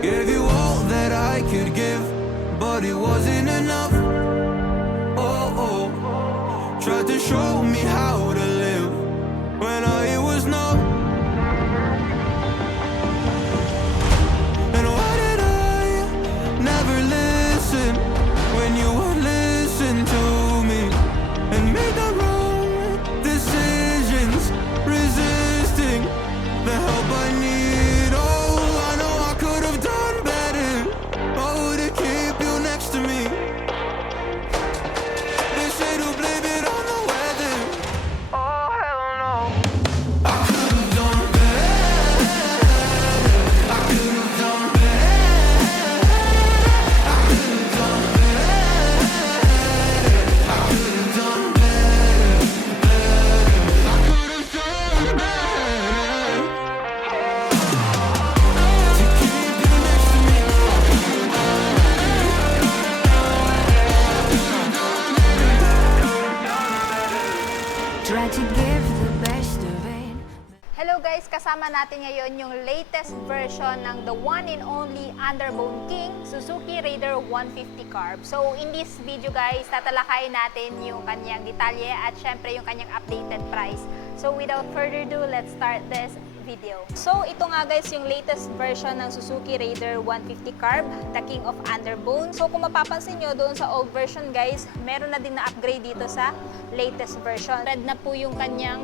Gave you all that I could give, but it wasn't enough. Oh, oh. Tried to show me how to live when I was numb. And why did I never listen when you would listen to me and make the wrong decisions, resisting the help I need? Oh, I know I could have done better. Oh, to keep you next to me. They say to blame it on the weather. Oh, hell no. I could have done better. I could have done better. I could have done better. I could have done better. I could have done better. To keep you next to me. Try to give the best of it. Hello guys, kasama natin ngayon yung latest version ng the one and only Underbone King Suzuki Raider 150 Carb. So in this video guys, tatalakayin natin yung kanyang detalye at syempre yung kanyang updated price. So without further ado, let's start this video. So ito nga guys yung latest version ng Suzuki Raider 150 Carb, the King of Underbone. So kung mapapansin nyo doon sa old version guys, meron na din na upgrade dito sa latest version. Red na po yung kanyang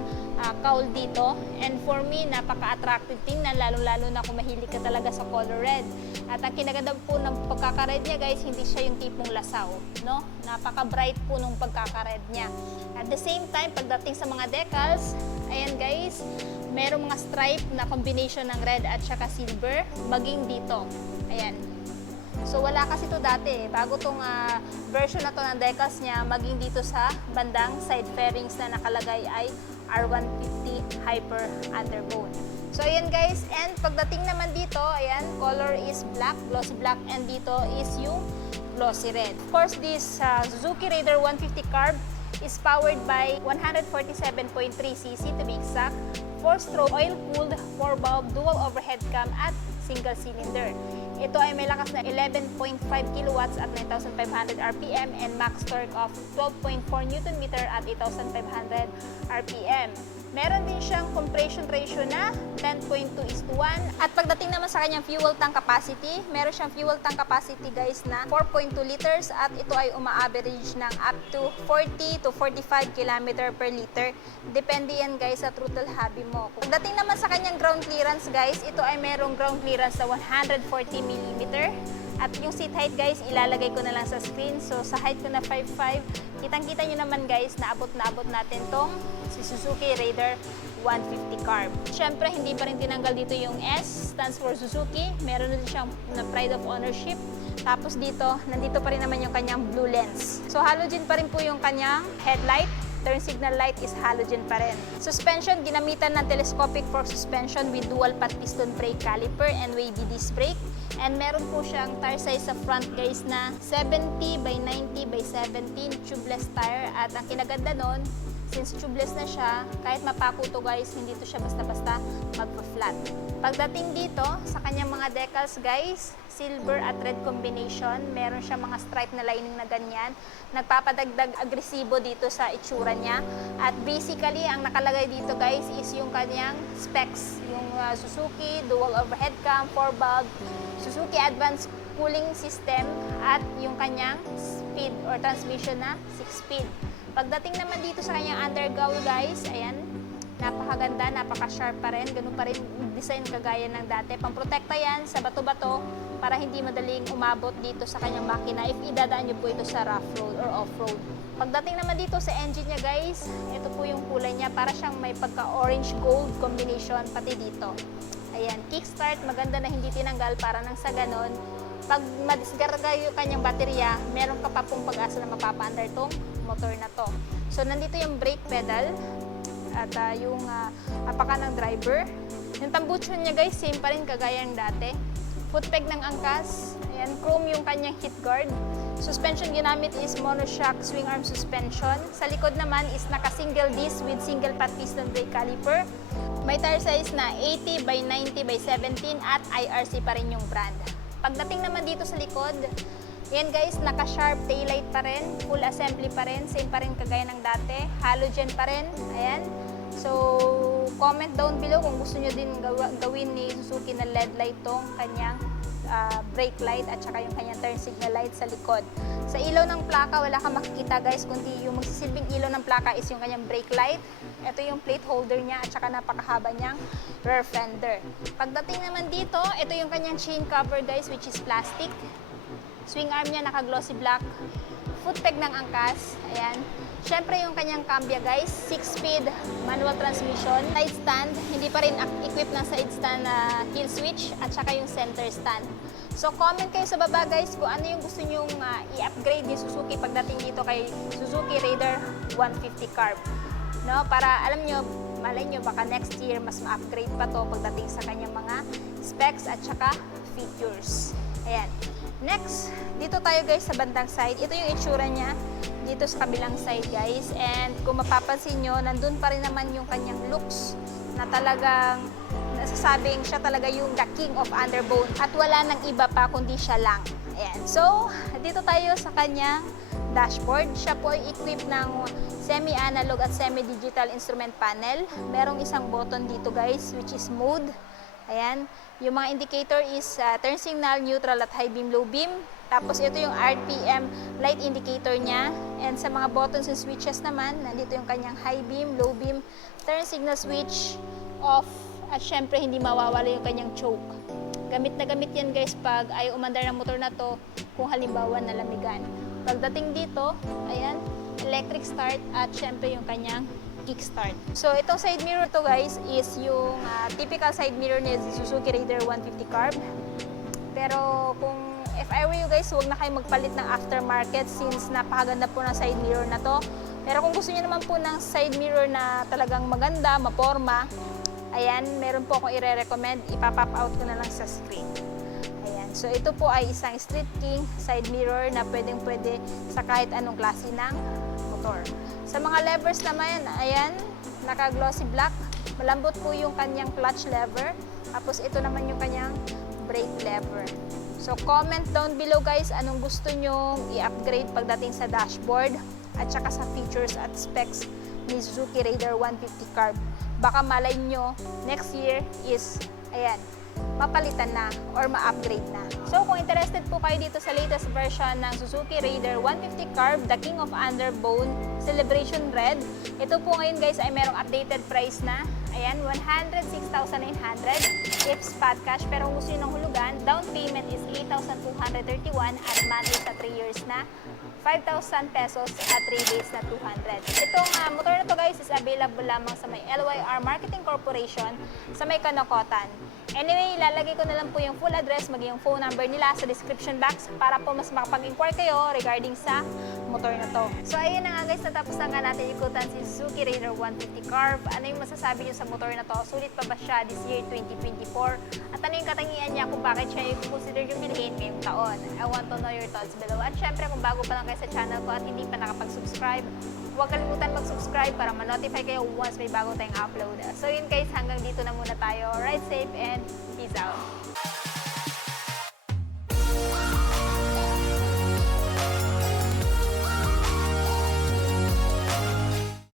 cowl dito, and for me napaka-attractive tingnan, lalo-lalo na kung mahilig ka talaga sa color red. At ang kinaganda po ng pagkaka-red niya guys, hindi siya yung tipong lasaw, no? Napaka-bright po nung pagkaka-red niya. At the same time, pagdating sa mga decals, ayan guys, merong mga stripe na combination ng red at saka silver, maging dito. Ayan. So wala kasi to dati, bago tong version na to ng decals niya, maging dito sa bandang side fairings na nakalagay ay R150 Hyper Underbone. So ayan guys, and pagdating naman dito, ayan, color is black, glossy black, and dito is yung glossy red. Of course, this Suzuki Raider 150 Carb is powered by 147.3cc to be exact, 4-stroke oil-cooled, 4-valve dual overhead cam at single cylinder. Ito ay may lakas na 11.5 kilowatts at 9,500 RPM and max torque of 12.4 Nm at 8,500 RPM. Meron din siyang compression ratio na 10.2:1. At pagdating naman sa kanyang fuel tank capacity, meron siyang fuel tank capacity guys na 4.2 liters at ito ay uma-average ng up to 40 to 45 km per liter. Depende yan guys sa throttle hobby mo. Pagdating naman sa kanyang ground clearance guys, ito ay merong ground clearance na 140 mm. At yung seat height guys, ilalagay ko na lang sa screen. So sa height ko na 5'5", kitang-kita nyo naman guys na abot natin tong si Suzuki Raider 150 Carb. Siyempre, hindi pa rin tinanggal dito yung S, stands for Suzuki. Meron din siyang na pride of ownership. Tapos dito, nandito pa rin naman yung kanyang blue lens. So halogen pa rin po yung kanyang headlight. Turn signal light is halogen pa rin. Suspension, ginamitan ng telescopic fork suspension with dual pat piston brake caliper and wavy disc brake. And meron po siyang tire size sa front guys na 70 by 90 by 17 tubeless tire. At ang kinaganda nun, since tubeless na siya, kahit mapako to guys, hindi to siya basta-basta magpa-flat. Pagdating dito sa kanyang mga decals guys, silver at red combination, meron siya mga stripe na lining na ganyan. Nagpapadagdag agresibo dito sa itsura niya. At basically, ang nakalagay dito guys is yung kanyang specs. Yung Suzuki dual overhead cam, 4-valve, Suzuki advanced cooling system, at yung kanyang speed or transmission na 6-speed. Pagdating naman dito sa kanyang undercowl guys, ayan, napakaganda, napaka-sharp pa rin. Ganun pa rin design kagaya ng dati. Pamprotekta yan sa bato-bato para hindi madaling umabot dito sa kanyang makina if idadaan nyo po ito sa rough road or off-road. Pagdating naman dito sa engine niya guys, ito po yung kulay niya. Para siyang may pagka-orange gold combination pati dito. Ayan, kickstart, maganda na hindi tinanggal para nang sa ganon. Pag madiskarga yung kanyang baterya, meron ka pa pong pag-asa na mapapaandar tong motor na to. So, nandito yung brake pedal at yung apaka ng driver. Yung tambucho niya guys, same pa rin kagaya ng dati. Foot peg ng angkas. Ayan, chrome yung kanyang heat guard. Suspension ginamit is monoshock swing arm suspension. Sa likod naman is naka-single disc with single pat piston brake caliper. May tire size na 80 by 90 by 17 at IRC pa rin yung brand. Pagdating naman dito sa likod, yan guys, naka-sharp taillight pa rin, full assembly pa rin, same pa rin kagaya ng dati, halogen pa rin, ayan. So, comment down below kung gusto nyo din gawin ni Suzuki na LED light tong kanyang brake light at saka yung kanyang turn signal light sa likod. Sa ilaw ng plaka, wala kang makikita guys, kundi yung magsisilbing ilaw ng plaka is yung kanyang brake light. Ito yung plate holder niya at saka napakahaba niyang rear fender. Pagdating naman dito, ito yung kanyang chain cover guys, which is plastic. Swing arm niya naka-glossy black. Foot peg ng angkas. Ayan. Siyempre yung kanyang cambia guys, 6-speed manual transmission. Side stand, hindi pa rin equipped ng side stand na kill switch at saka yung center stand. So comment kayo sa baba guys kung ano yung gusto nyong i-upgrade ni Suzuki pagdating dito kay Suzuki Raider 150 Carb. No, para alam nyo, malay nyo baka next year mas ma-upgrade pa to pagdating sa kanyang mga specs at saka features. Ayan. Next, dito tayo guys sa bandang side. Ito yung itsura niya dito sa kabilang side guys. And kung mapapansin nyo, nandun pa rin naman yung kanyang looks na talagang nasasabing siya talaga yung the king of underbone at wala nang iba pa kundi siya lang. Ayan. So, dito tayo sa kanyang dashboard. Siya po ay equipped ng semi-analog at semi-digital instrument panel. Merong isang button dito guys which is mode. Ayan. Yung mga indicator is turn signal, neutral at high beam, low beam. Tapos ito yung RPM light indicator niya. And sa mga buttons and switches naman, nandito yung kanyang high beam, low beam, turn signal switch, off, at syempre hindi mawawala yung kanyang choke. Gamit na gamit yan guys pag ayaw umandar ng motor na to kung halimbawa nalamigan. Pagdating dito, ayan, electric start at syempre yung kanyang kickstart. So, itong side mirror to guys is yung typical side mirror ni Suzuki Raider 150 Carb. Pero kung if I were you guys, huwag na kayo magpalit ng aftermarket since napakaganda po ng side mirror na to. Pero kung gusto niyo naman po ng side mirror na talagang maganda, maporma, ayan, meron po akong i-recommend, ipapop out ko na lang sa screen. Ayan. So, ito po ay isang Street King side mirror na pwedeng-pwede sa kahit anong klase ng motor. Sa mga levers naman, ayan, naka-glossy black. Malambot po yung kanyang clutch lever. Tapos ito naman yung kanyang brake lever. So comment down below guys anong gusto nyong i-upgrade pagdating sa dashboard at saka sa features at specs ni Suzuki Raider 150 Carb. Baka malay nyo, next year is, ayan, mapalitan na or ma-upgrade na. So kung interested po kayo dito sa latest version ng Suzuki Raider 150 Carb, the King of Underbone Celebration Red, ito po ngayon guys ay merong updated price na. Ayan, 106,900 if spot cash. Pero kung gusto nyo ng hulugan, down payment is 8,231 at monthly sa 3 years na 5,000 pesos at 3 days na 200. Itong motor na to guys is available lamang sa may LYR Marketing Corporation sa may Kanokotan. Anyway, ilalagay ko na lang po yung full address maging yung phone number nila sa description box para po mas makapag-inquire kayo regarding sa motor na to. So ayun na nga guys, natapos na nga natin ikutan si Suzuki Raider 150 Carb. Ano yung masasabi nyo sa motor na to? Sulit pa ba siya this year 2024? At ano yung katangian niya kung bakit siya yung consider yung bilhin ngayong taon? I want to know your thoughts below. At syempre kung bago pa lang kayo sa channel ko at hindi pa nakapag-subscribe, huwag kalimutan mag-subscribe para ma-notify kayo once may bago tayong upload. So yun guys, hanggang dito na muna tayo. Ride safe and peace out!